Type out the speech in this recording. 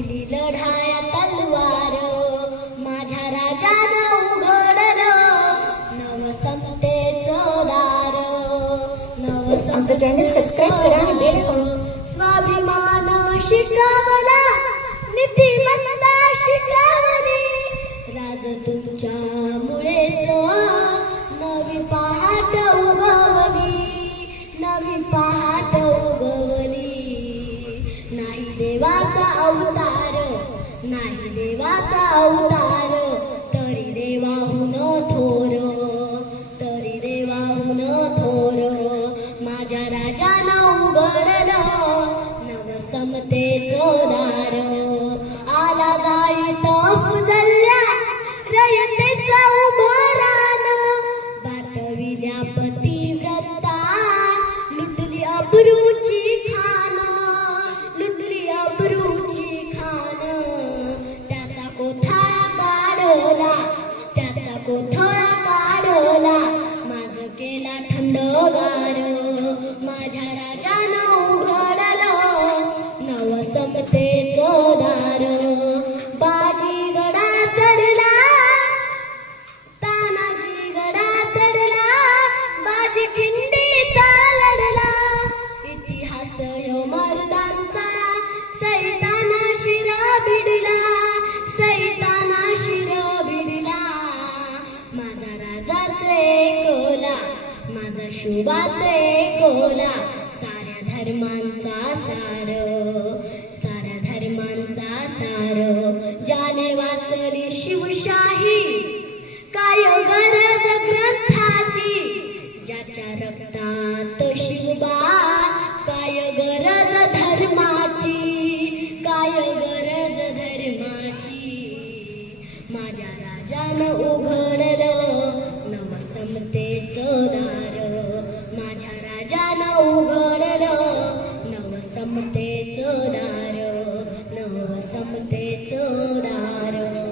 दिली लढाया तलवार, माझ्या राजानं उघडलं नवसमतेचं दार. आमचं चॅनल सबस्क्राईब करा आणि बेल आयकॉन. स्वाभिमान शिकवला, नीतिमत्ता शिकवली, राज तुमच्यामुळेच नवी पहाट उगवली, नवी पहाट उगवली. नाही देवाचा अवतार, नाही देवाचा अवतार, तरी देवाहून थोर, तरी देवाहून थोर. माझ्या राजानं उघडलं नवसमतेचं दार. आला गाईत फुजल्या रयतेचा उभरान, बाटविल्या पतिव्रता, लुटली अब्रूची खान, लुटली अब्रूची खान. त्याचा कोथळा काढला, त्याचा कोथळा काढला, माझं केला थंडगार. माझ्या राजानं उघडलं नवसमतेचं दार. बाजी गडा चढला, तानाजी गडा चढला, बाजी खिंडीचा लढला. इतिहास यो मर्दांचा, सैताना शिर भिडला, सैताना शिर भिडला. माझा राजाचे कोला, माझा शुभाचे कोला, साऱ्या धर्मांचा सार, साऱ्या धर्मांचा सार. ज्याने वाचली शिवशाही, काय गरज ग्रंथाची, ज्याच्या रक्तात शिवबा, काय गरज धर्माची, काय गरज धर्माची. माझ्या राजानं उघडलं नवसमतेचं दार, माझ्या राजानं उघडलं नवसमतेचं दार, नवसमतेचं दार.